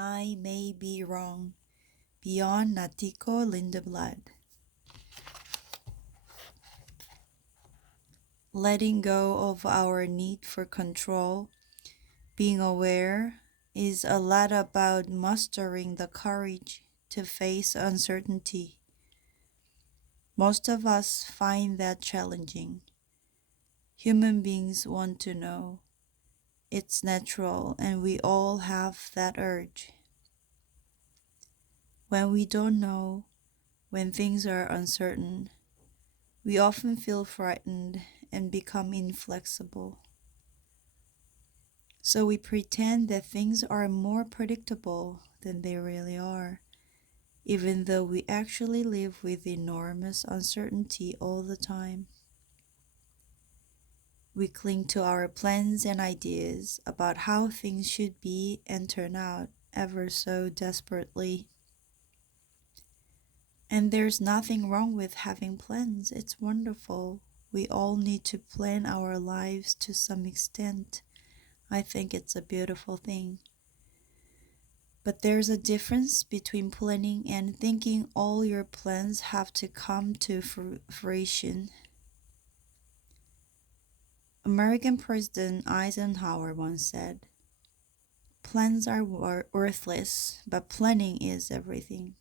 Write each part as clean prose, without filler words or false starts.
I may be wrong. Beyond Natiko Lindeblad. Letting go of our need for control, being aware, is a lot about mustering the courage to face uncertainty. Most of us find that challenging. Human beings want to know. It's natural, and we all have that urge. When we don't know, when things are uncertain, we often feel frightened and become inflexible. So we pretend that things are more predictable than they really are, even though we actually live with enormous uncertainty all the time. We cling to our plans and ideas about how things should be and turn out ever so desperately. And there's nothing wrong with having plans. It's wonderful. We all need to plan our lives to some extent. I think it's a beautiful thing. But there's a difference between planning and thinking all your plans have to come to fruition. American President Eisenhower once said, "Plans are worthless, but planning is everything."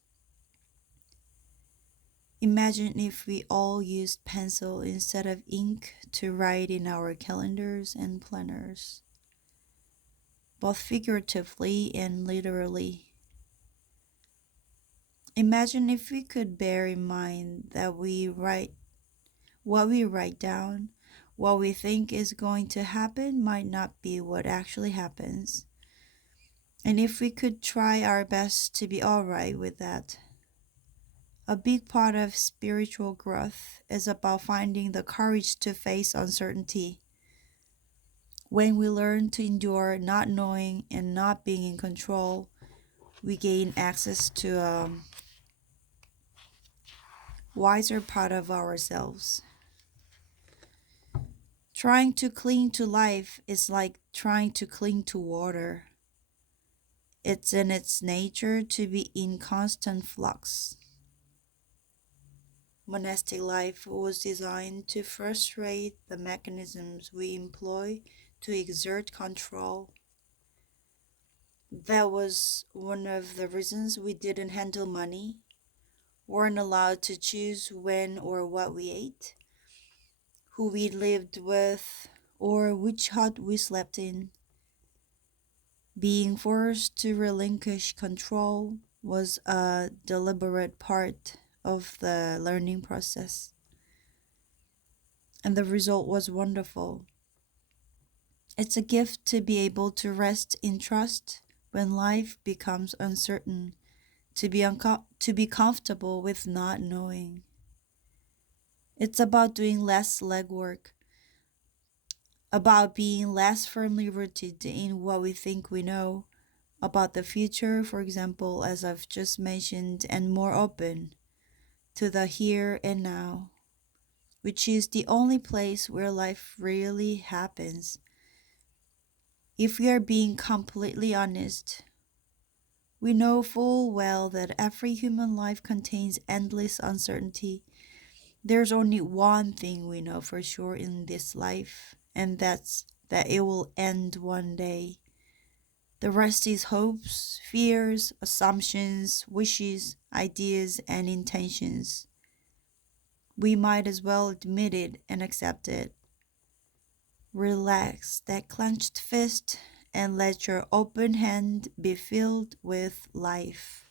Imagine if we all used pencil instead of ink to write in our calendars and planners, both figuratively and literally. Imagine if we could bear in mind that what we write down, what we think is going to happen might not be what actually happens. And if we could try our best to be alright with that. A big part of spiritual growth is about finding the courage to face uncertainty. When we learn to endure not knowing and not being in control, we gain access to a wiser part of ourselves. Trying to cling to life is like trying to cling to water. It's in its nature to be in constant flux. Monastic life was designed to frustrate the mechanisms we employ to exert control. That was one of the reasons we didn't handle money, weren't allowed to choose when or what we ate, who we lived with, or which hut we slept in. Being forced to relinquish control was a deliberate part of the learning process. And the result was wonderful. It's a gift to be able to rest in trust when life becomes uncertain, to be comfortable with not knowing. It's about doing less legwork, about being less firmly rooted in what we think we know about the future, for example, as I've just mentioned, and more open to the here and now, which is the only place where life really happens. If we are being completely honest, we know full well that every human life contains endless uncertainty. There's only one thing we know for sure in this life, and that's that it will end one day. The rest is hopes, fears, assumptions, wishes, ideas, and intentions. We might as well admit it and accept it. Relax that clenched fist and let your open hand be filled with life.